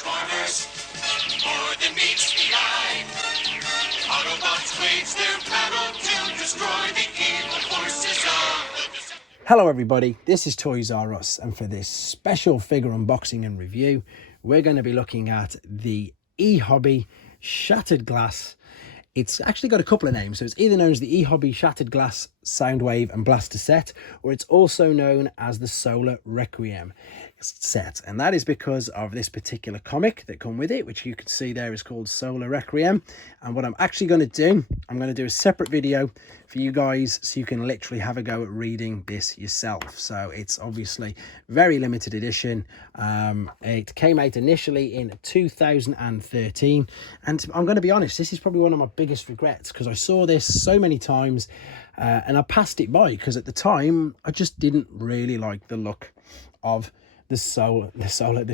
Transformers, more than meets the eye. Autobots wage their battle to destroy the evil forces of the... Hello everybody, this is Toys R Us, and for this special figure unboxing and review, we're going to be looking at the Ehobby Shattered Glass. It's actually got a couple of names, so it's either known as the Ehobby Shattered Glass Soundwave and Blaster set, or it's also known as the Solar Requiem set, and that is because of this particular comic that come with it, which you can see there is called Solar Requiem. And what I'm actually going to do, I'm going to do a separate video for you guys so you can literally have a go at reading this yourself. So it's obviously very limited edition. It came out initially in 2013, and I'm going to be honest, this is probably one of my biggest regrets, because I saw this so many times and I passed it by because at the time I just didn't really like the look of the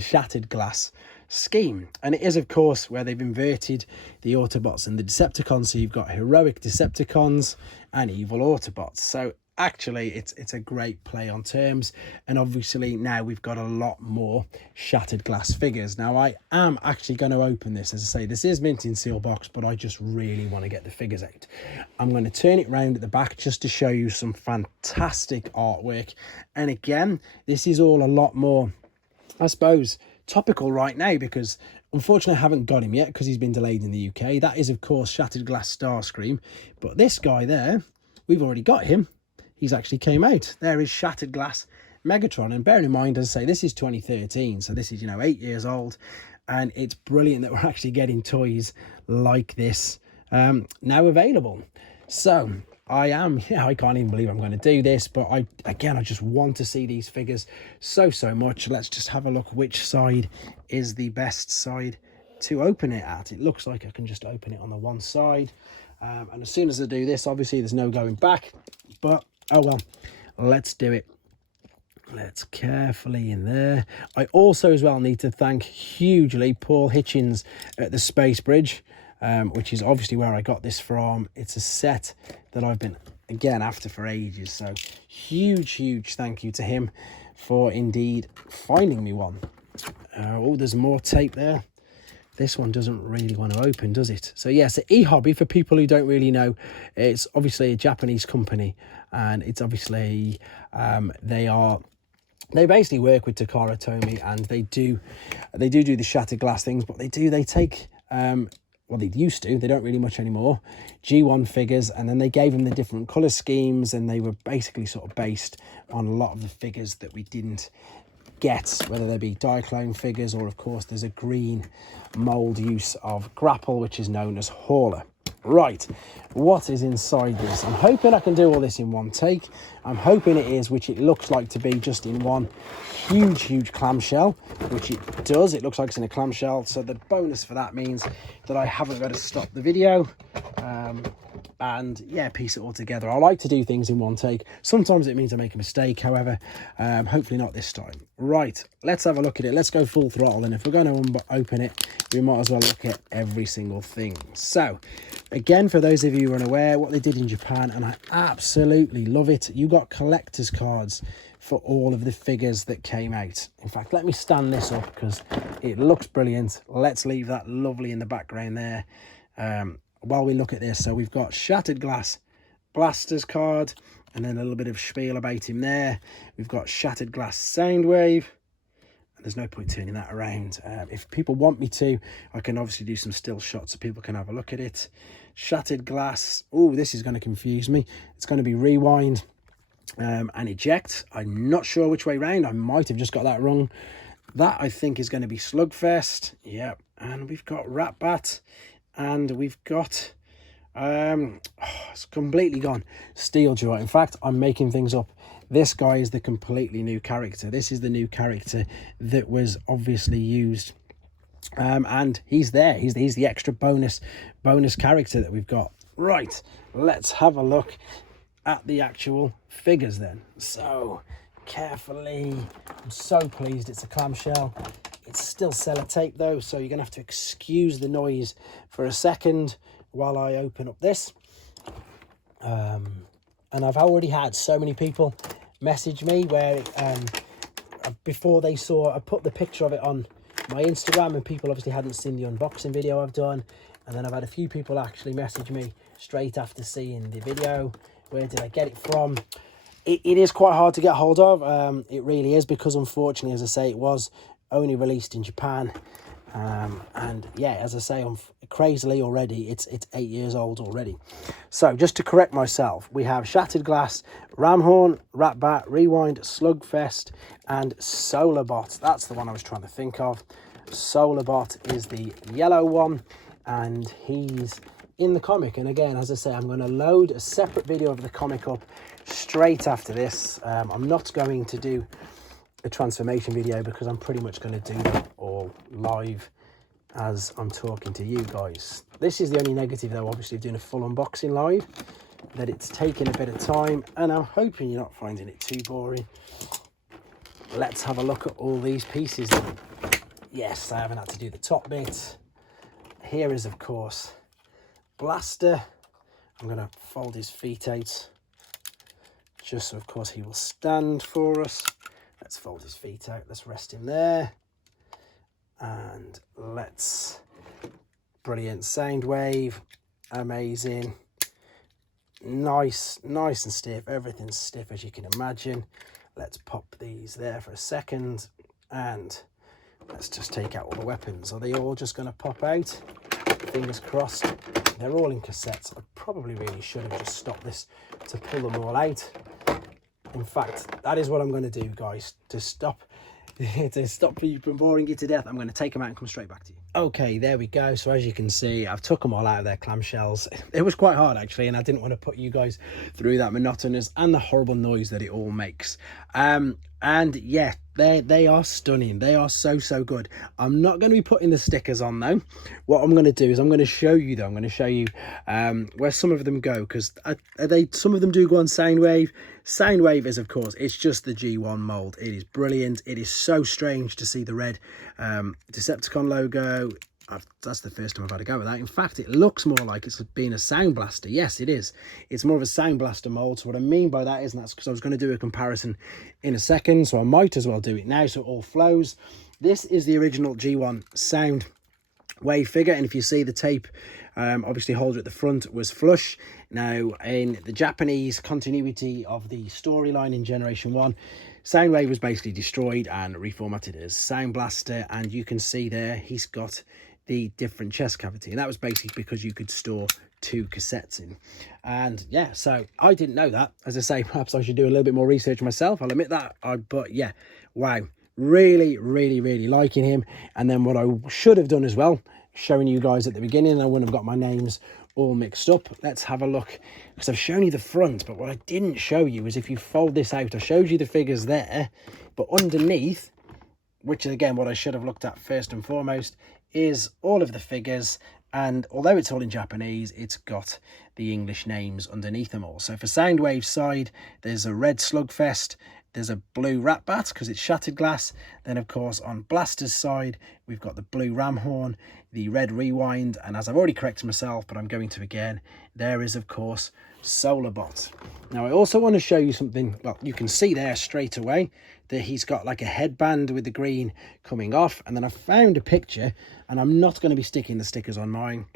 Shattered Glass scheme. And it is, of course, where they've inverted the Autobots and the Decepticons, so you've got heroic Decepticons and evil Autobots. So actually it's a great play on terms, and obviously now we've got a lot more Shattered Glass figures. Now I am actually going to open this. As I say, this is mint in seal box, but I just really want to get the figures out. I'm going to turn it round at the back just to show you some fantastic artwork, and again, this is all a lot more, I suppose, topical right now, because unfortunately I haven't got him yet because he's been delayed in the UK. That is, of course, Shattered Glass Starscream, but this guy there, we've already got him. He's actually came out. There is Shattered Glass Megatron. And bearing in mind, as I say, this is 2013. So this is, 8 years old. And it's brilliant that we're actually getting toys like this now available. So I can't even believe I'm going to do this. But I just want to see these figures so much. Let's just have a look which side is the best side to open it at. It looks like I can just open it on the one side. And as soon as I do this, obviously there's no going back. But oh well, let's do it. Let's carefully in there. I also as well need to thank hugely Paul Hitchens at the Space Bridge, which is obviously where I got this from. It's a set that I've been again after for ages, so huge thank you to him for indeed finding me one. Oh, there's more tape there. This one doesn't really want to open, does it? So yes, Ehobby, for people who don't really know, it's obviously a Japanese company, and it's obviously they basically work with Takara Tomy, and they do the Shattered Glass things, but they take well, they used to, they don't really much anymore, G1 figures, and then they gave them the different color schemes, and they were basically sort of based on a lot of the figures that we didn't get, whether they be Diaclone figures, or of course there's a green mold use of Grapple, which is known as Hauler. Right, what is inside this? I'm hoping I can do all this in one take. I'm hoping it is, which it looks like to be just in one huge clamshell, which it does. It looks like it's in a clamshell, so the bonus for that means that I haven't got to stop the video and yeah, piece it all together. I like to do things in one take. Sometimes it means I make a mistake, however, hopefully not this time. Right, let's have a look at it. Let's go full throttle, and if we're going to open it, we might as well look at every single thing. So again, for those of you who are unaware, what they did in Japan, and I absolutely love it, you got collector's cards for all of the figures that came out. In fact, let me stand this up because it looks brilliant. Let's leave that lovely in the background there while we look at this. So we've got Shattered Glass Blaster's card, and then a little bit of spiel about him there. We've got Shattered Glass Soundwave, and there's no point turning that around. If people want me to, I can obviously do some still shots so people can have a look at it. Shattered Glass, oh, this is going to confuse me. It's going to be Rewind and Eject. I'm not sure which way round. I might have just got that wrong. That I think is going to be Slugfest. Yep. And we've got Ratbat, and we've got it's completely gone, Steeljaw. In fact, I'm making things up. This guy is the completely new character. This is the new character that was obviously used, and he's there. He's the extra bonus character that we've got. Right, let's have a look at the actual figures then. So carefully, I'm so pleased it's a clamshell. It's still sellotape though, so you're gonna have to excuse the noise for a second while I open up this. And I've already had so many people message me where before they saw, I put the picture of it on my Instagram, and people obviously hadn't seen the unboxing video I've done. And then I've had a few people actually message me straight after seeing the video, where did I get it from? It is quite hard to get hold of. It really is, because unfortunately, as I say, it was only released in Japan. And yeah, as I say, crazily already, it's 8 years old already. So just to correct myself, we have Shattered Glass, Ramhorn, Ratbat, Rewind, Slugfest, and Solarbot. That's the one I was trying to think of. Solarbot is the yellow one, and he's in the comic. And again, as I say, I'm going to load a separate video of the comic up straight after this. I'm not going to do a transformation video, because I'm pretty much going to do that all live as I'm talking to you guys. This is the only negative though, obviously, of doing a full unboxing live, that it's taking a bit of time, and I'm hoping you're not finding it too boring. Let's have a look at all these pieces then. Yes, I haven't had to do the top bit. Here is, of course, Blaster. I'm going to fold his feet out, just so, of course, he will stand for us. Let's fold his feet out. Let's rest him there. And let's... Brilliant soundwave. Amazing. Nice and stiff. Everything's stiff, as you can imagine. Let's pop these there for a second. And let's just take out all the weapons. Are they all just going to pop out? Fingers crossed. They're all in cassettes. I probably really should have just stopped this to pull them all out. In fact, that is what I'm going to do, guys, to stop me from boring you to death. I'm going to take them out and come straight back to you. Okay, there we go. So as you can see, I've took them all out of their clamshells. It was quite hard, actually, and I didn't want to put you guys through that monotonous and the horrible noise that it all makes. And yeah, they are stunning. They are so good. I'm not going to be putting the stickers on though. What I'm going to do is I'm going to show you though. I'm going to show you where some of them go, because some of them do go on soundwave. Soundwave is, of course, it's just the G1 mold. It is brilliant. It is so strange to see the red Decepticon logo. That's the first time I've had a go with that. In fact, it looks more like it's being a sound blaster. Yes, it is. It's more of a sound blaster mold. So what I mean by that is, and that's because I was going to do a comparison in a second, so I might as well do it now so it all flows. This is the original G1 sound wave figure, and if you see the tape obviously holder at the front was flush. Now in the Japanese continuity of the storyline in Generation 1, Soundwave was basically destroyed and reformatted as Sound Blaster, and you can see there he's got the different chest cavity, and that was basically because you could store 2 cassettes in. And yeah, so I didn't know that. As I say, perhaps I should do a little bit more research myself, I'll admit that. But yeah, wow, really liking him. And then what I should have done as well, showing you guys at the beginning, I wouldn't have got my names all mixed up. Let's have a look, because I've shown you the front, but what I didn't show you is if you fold this out, I showed you the figures there, but underneath, which is again what I should have looked at first and foremost, is all of the figures. And although it's all in Japanese, it's got the English names underneath them all. So for Soundwave's side, there's a red Slugfest, there's a blue Ratbat because it's Shattered Glass. Then, of course, on Blaster's side, we've got the blue Ramhorn, the red Rewind, and as I've already corrected myself, but I'm going to again, there is, of course, Solarbot. Now, I also want to show you something. Well, you can see there straight away that he's got like a headband with the green coming off. And then I found a picture, and I'm not going to be sticking the stickers on mine.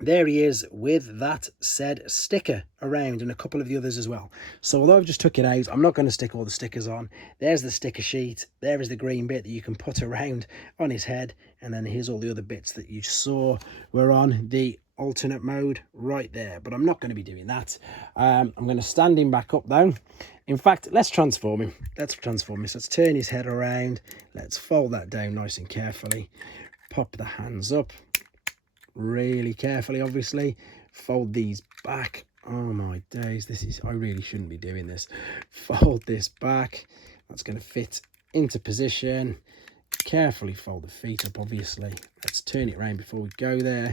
There he is with that said sticker around, and a couple of the others as well. So although I've just took it out, I'm not going to stick all the stickers on. There's the sticker sheet. There is the green bit that you can put around on his head. And then here's all the other bits that you saw were on the alternate mode right there. But I'm not going to be doing that. I'm going to stand him back up though. In fact, let's transform him. Let's transform him. So let's turn his head around. Let's fold that down nice and carefully. Pop the hands up. Really carefully, obviously. Fold these back. Oh my days, I really shouldn't be doing this. Fold this back. That's going to fit into position. Carefully fold the feet up, obviously. Let's turn it around before we go there.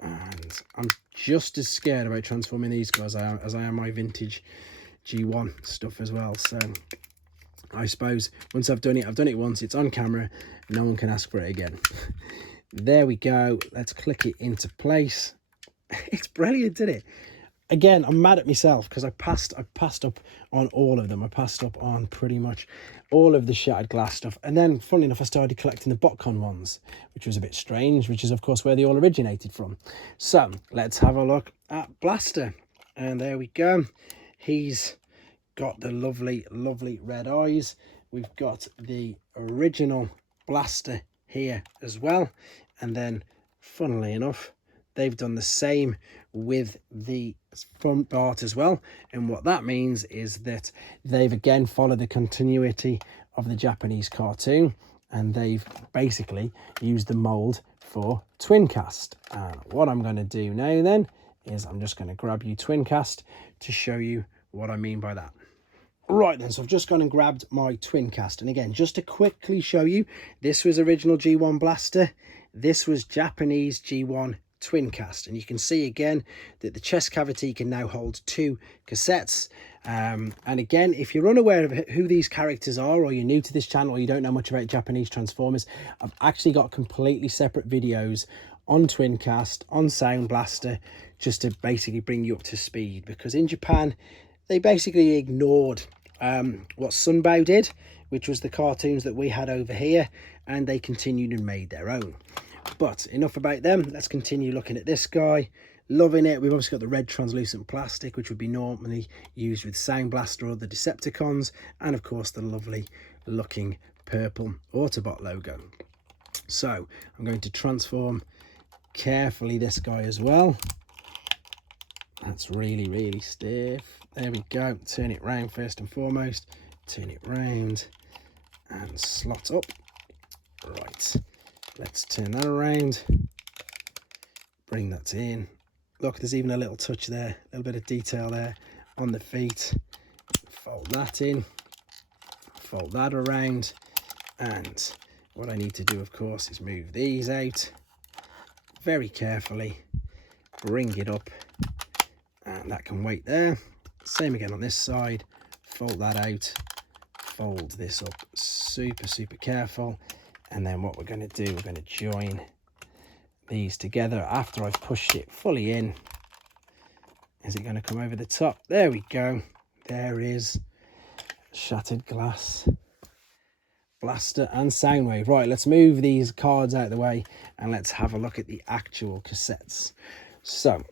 And I'm just as scared about transforming these guys as I am my vintage G1 stuff as well. So I suppose once I've done it once, it's on camera, no one can ask for it again. There we go. Let's click it into place. It's brilliant, isn't it? again, I'm mad at myself because I passed up on all of them. I passed up on pretty much all of the shattered glass stuff. And then, funny enough, I started collecting the Botcon ones, which was a bit strange, which is, of course, where they all originated from. So, let's have a look at Blaster. And there we go. He's got the lovely, lovely red eyes. We've got the original Blaster here as well. And then, funnily enough, they've done the same with the front part as well. And what that means is that they've again followed the continuity of the Japanese cartoon, and they've basically used the mold for Twincast. And what I'm going to do now then is I'm just going to grab you Twincast to show you what I mean by that. Right then, so I've just gone and grabbed my Twincast, and again, just to quickly show you, this was original G1 Blaster, this was Japanese G1 Twincast, and you can see again that the chest cavity can now hold 2 cassettes. And again, if you're unaware of who these characters are, or you're new to this channel, or you don't know much about Japanese Transformers, I've actually got completely separate videos on Twincast, on Sound Blaster, just to basically bring you up to speed, because in Japan they basically ignored what Sunbow did, which was the cartoons that we had over here, and they continued and made their own. But enough about them. Let's continue looking at this guy. Loving it. We've obviously got the red translucent plastic, which would be normally used with Sound Blaster or the Decepticons, and of course the lovely looking purple Autobot logo. So I'm going to transform carefully this guy as well. That's really, really stiff. There we go. Turn it round first and foremost. Turn it round and slot up. Right. Let's turn that around. Bring that in. Look, there's even a little touch there. A little bit of detail there on the feet. Fold that in. Fold that around. And what I need to do, of course, is move these out very carefully. Bring it up. And that can wait there. Same again on this side. Fold that out. Fold this up. Super, super careful. And then what we're going to do, we're going to join these together after I've pushed it fully in. Is it going to come over the top? There we go. There is shattered glass, Blaster and Soundwave. Right, let's move these cards out of the way and let's have a look at the actual cassettes. So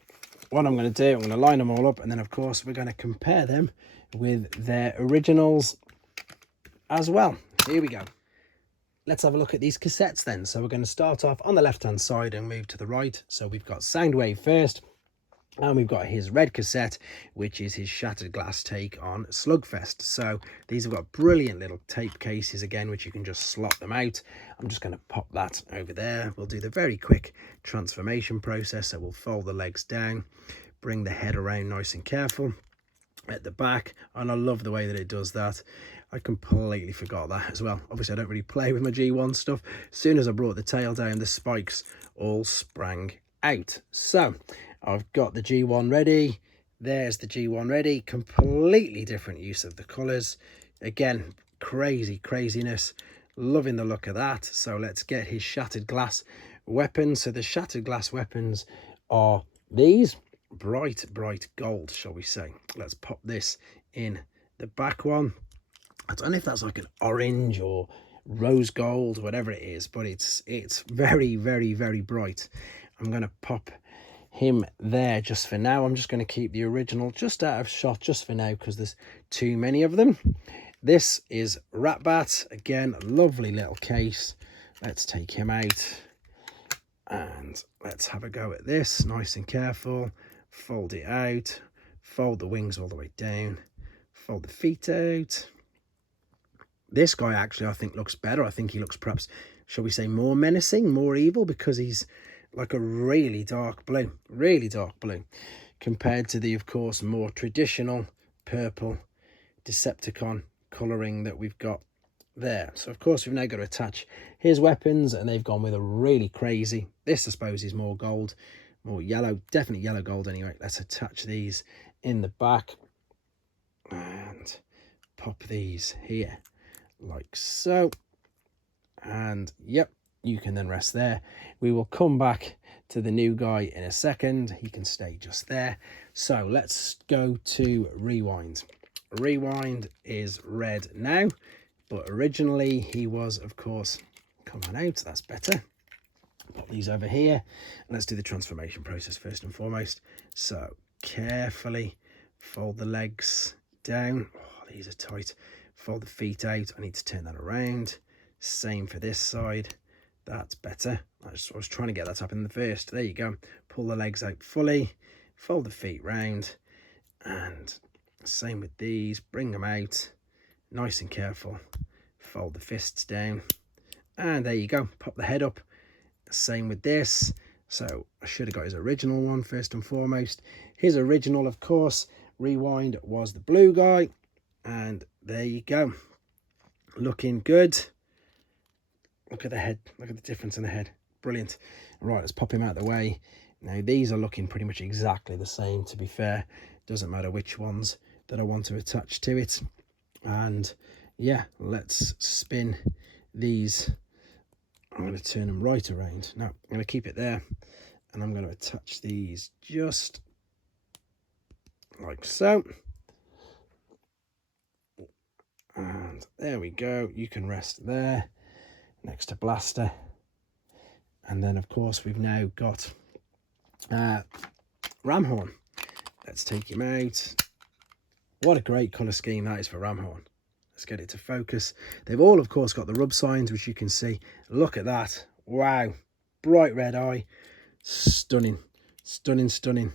what I'm going to do, I'm going to line them all up, and then of course we're going to compare them with their originals as well. Here we go. Let's have a look at these cassettes then. So we're going to start off on the left hand side and move to the right. So we've got Soundwave first, and we've got his red cassette, which is his shattered glass take on Slugfest. So these have got brilliant little tape cases again, which you can just slot them out. I'm just going to pop that over there. We'll do the very quick transformation process. So we'll fold the legs down, bring the head around nice and careful at the back, and I love the way that it does that. I completely forgot that as well. Obviously I don't really play with my G1 stuff. As soon as I brought the tail down, the spikes all sprang out. So I've got the G1 ready. There's the G1 ready. Completely different use of the colors. Again, craziness. Loving the look of that. So let's get his shattered glass weapons. So the shattered glass weapons are these bright gold, shall we say. Let's pop this in the back one. I don't know if that's like an orange or rose gold, whatever it is, but it's very bright. I'm going to pop him there just for now. I'm just going to keep the original just out of shot just for now because there's too many of them. This is Ratbat. Again, lovely little case. Let's take him out and let's have a go at this. Nice and careful. Fold it out. Fold the wings all the way down. Fold the feet out. This guy actually I think looks better. I think he looks perhaps, shall we say, more menacing, more evil, because he's like a really dark blue compared to the, of course, more traditional purple Decepticon colouring that we've got there. So of course we've now got to attach his weapons, and they've gone with a really crazy, this I suppose is more gold, more yellow, definitely yellow gold anyway. Let's attach these in the back and pop these here like so. And yep, you can then rest there. We will come back to the new guy in a second. He can stay just there. So let's go to rewind. Rewind is red now, but originally he was, of course, come on out. That's better. Pop these over here. And let's do the transformation process first and foremost. So carefully fold the legs down. Oh, these are tight. Fold the feet out. I need to turn that around. Same for this side. That's better. I was trying to get that up in the first. There you go. Pull the legs out fully. Fold the feet round. And same with these. Bring them out. Nice and careful. Fold the fists down. And there you go. Pop the head up. Same with this. So I should have got his original one first and foremost. His original, of course, rewind, was the blue guy. And there you go. Looking good. Look at the head. Look at the difference in the head. Brilliant. Right, let's pop him out of the way. Now, these are looking pretty much exactly the same, to be fair. Doesn't matter which ones that I want to attach to it. And yeah, let's spin these. I'm going to turn them right around. No, I'm going to keep it there. And I'm going to attach these just like so. And there we go. You can rest there next to Blaster. And then, of course, we've now got Ramhorn. Let's take him out. What a great colour scheme that is for Ramhorn. Let's get it to focus. They've all, of course, got the rub signs, which you can see. Look at that. Wow. Bright red eye. Stunning. Stunning, stunning.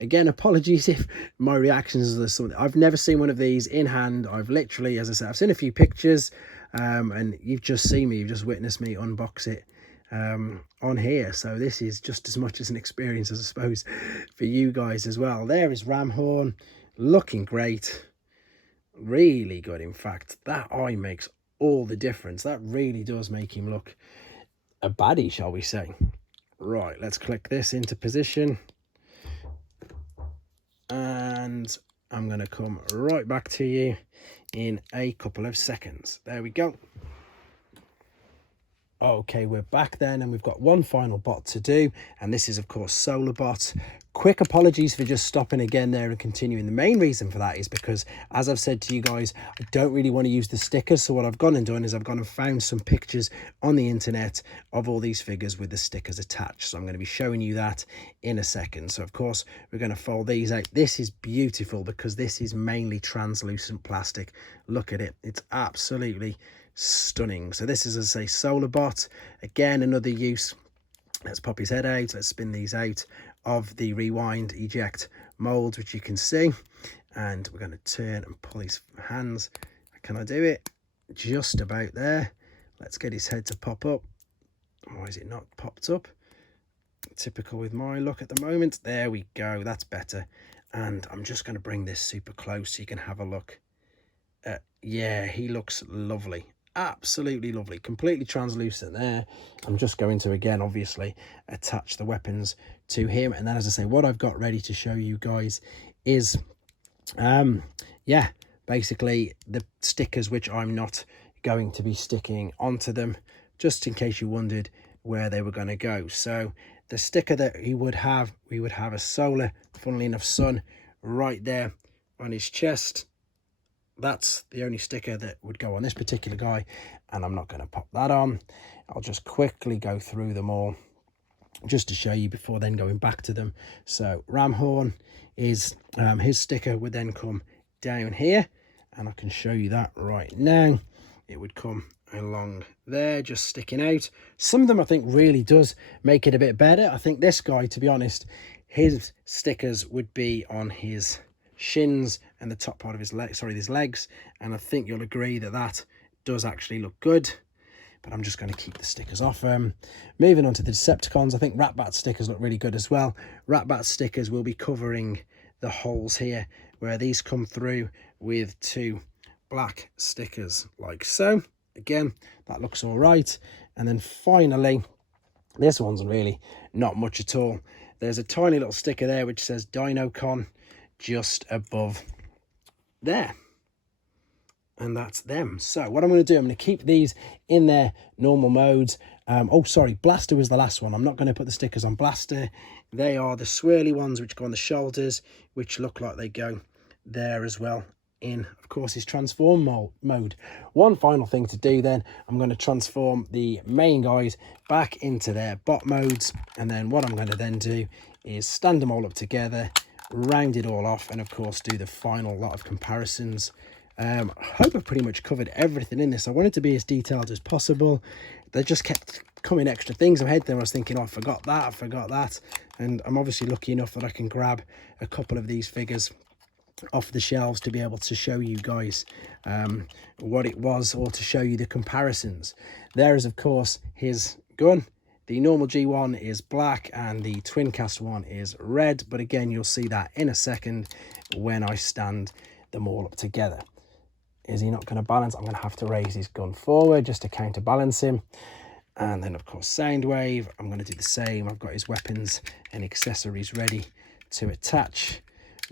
Again, apologies if my reactions are something. I've never seen one of these in hand. I've literally, as I said, I've seen a few pictures, and you've just seen me. You've just witnessed me unbox it on here. So this is just as much as an experience, as I suppose, for you guys as well. There is Ramhorn, looking great. Really good. In fact, that eye makes all the difference. That really does make him look a baddie, shall we say. Right, let's click this into position. And I'm going to come right back to you in a couple of seconds. There we go. Okay, we're back then, and we've got one final bot to do, and this is, of course, Solar Bot. Quick apologies for just stopping again there and continuing. The main reason for that is because, as I've said to you guys, I don't really want to use the stickers. So what I've gone and done is I've gone and found some pictures on the internet of all these figures with the stickers attached. So I'm going to be showing you that in a second. So, of course, we're going to fold these out. This is beautiful because this is mainly translucent plastic. Look at it. It's absolutely stunning. So this is, as I say, Solar Bot. Again, another use. Let's pop his head out. Let's spin these out of the rewind eject molds, which you can see. And we're going to turn and pull his hands. Can I do it? Just about there. Let's get his head to pop up. Why is it not popped up? Typical with my luck at the moment. There we go. That's better. And I'm just going to bring this super close so you can have a look. Yeah, he looks lovely. Absolutely lovely. Completely translucent there. I'm just going to, again, obviously, attach the weapons to him. And then, as I say, what I've got ready to show you guys is, yeah, basically the stickers, which I'm not going to be sticking onto them, just in case you wondered where they were going to go. So the sticker that we would have a solar, funnily enough, sun right there on his chest. That's the only sticker that would go on this particular guy, and I'm not going to pop that on. I'll just quickly go through them all just to show you before then going back to them. So Ramhorn is, his sticker would then come down here, and I can show you that right now. It would come along there, just sticking out. Some of them I think really does make it a bit better. I think this guy, to be honest, his stickers would be on his shins and the top part of his legs, his legs, and I think you'll agree that that does actually look good. But I'm just going to keep the stickers off. Moving on to the Decepticons, I think Ratbat stickers look really good as well. Ratbat stickers will be covering the holes here where these come through with two black stickers like so. Again, that looks all right. And then finally, this one's really not much at all. There's a tiny little sticker there which says DinoCon just above there. And that's them. So what I'm going to do, I'm going to keep these in their normal modes. Oh, sorry, Blaster was the last one. I'm not going to put the stickers on Blaster. They are the swirly ones which go on the shoulders, which look like they go there as well in, of course, his transform mode. One final thing to do then, I'm going to transform the main guys back into their bot modes. And then what I'm going to then do is stand them all up together, round it all off, and of course do the final lot of comparisons. I hope I've pretty much covered everything in this. I wanted to be as detailed as possible. They just kept coming extra things. I had there, I was thinking, oh, I forgot that. And I'm obviously lucky enough that I can grab a couple of these figures off the shelves to be able to show you guys what it was, or to show you the comparisons. There is, of course, his gun. The normal G1 is black and the twin cast one is red. But again, you'll see that in a second when I stand them all up together. Is he not going to balance? I'm going to have to raise his gun forward just to counterbalance him. And then, of course, Soundwave. I'm going to do the same. I've got his weapons and accessories ready to attach.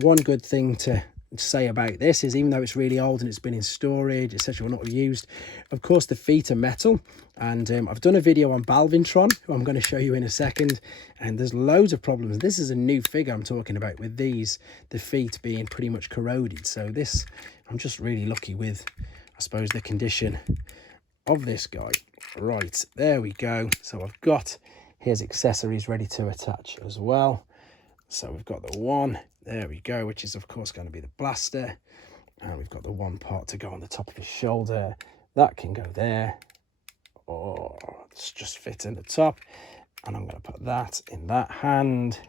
One good thing to say about this is, even though it's really old and it's been in storage, etc., or not used, of course, the feet are metal. And I've done a video on Balvintron, who I'm going to show you in a second. And there's loads of problems. This is a new figure I'm talking about, with these, the feet being pretty much corroded. So this, I'm just really lucky with, I suppose, the condition of this guy. Right, there we go. So I've got his accessories ready to attach as well. So we've got the one, there we go, which is of course going to be the blaster. And we've got the one part to go on the top of his shoulder. That can go there. Oh, it's just fit in the top. And I'm going to put that in that hand.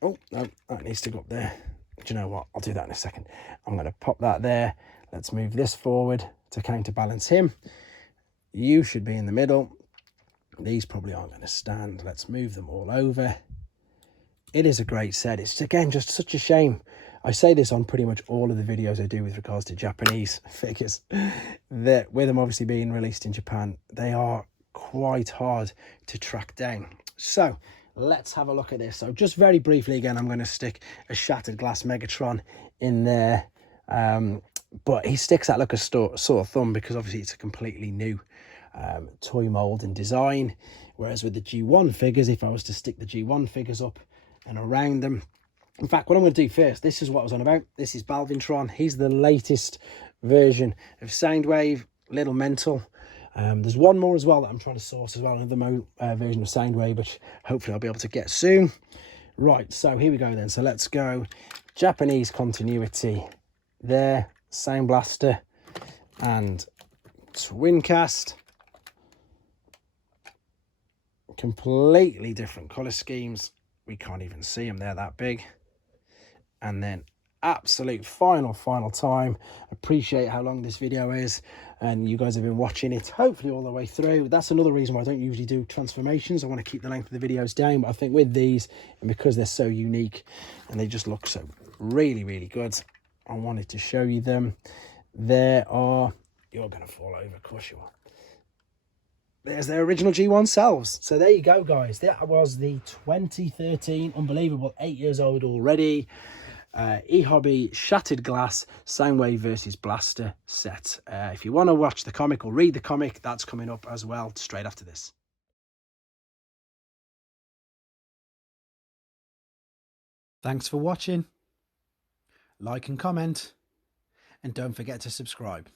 Oh, no, that needs to go up there. Do you know what? I'll do that in a second. I'm going to pop that there. Let's move this forward to counterbalance him. You should be in the middle. These probably aren't going to stand. Let's move them all over. It is a great set. It's, again, just such a shame. I say this on pretty much all of the videos I do with regards to Japanese figures, that with them obviously being released in Japan, they are quite hard to track down. So let's have a look at this. So just very briefly, again, I'm going to stick a shattered glass Megatron in there. But he sticks out like a sore thumb, because obviously it's a completely new toy mold and design. Whereas with the G1 figures, if I was to stick the G1 figures up and around them, in fact, what I'm going to do first, this is what I was on about. This is Balvintron. He's the latest version of Soundwave, little mental. There's one more as well that I'm trying to source as well, another version of Soundwave, which hopefully I'll be able to get soon. Right, so here we go then. So let's go Japanese continuity there, Sound Blaster and twin cast. Completely different colour schemes. We can't even see them, they're that big. And then absolute final time. Appreciate how long this video is, and you guys have been watching it hopefully all the way through. That's another reason why I don't usually do transformations. I want to keep the length of the videos down, but I think with these, and because they're so unique and they just look so really good, I wanted to show you them. There are, you're gonna fall over, of course you are. There's their original G1 selves. So there you go, guys. That was the 2013, unbelievable, 8 years old already, Ehobby Shattered Glass Soundwave versus Blaster set. If you want to watch the comic or read the comic, that's coming up as well straight after this. Thanks for watching. Like and comment, and don't forget to subscribe.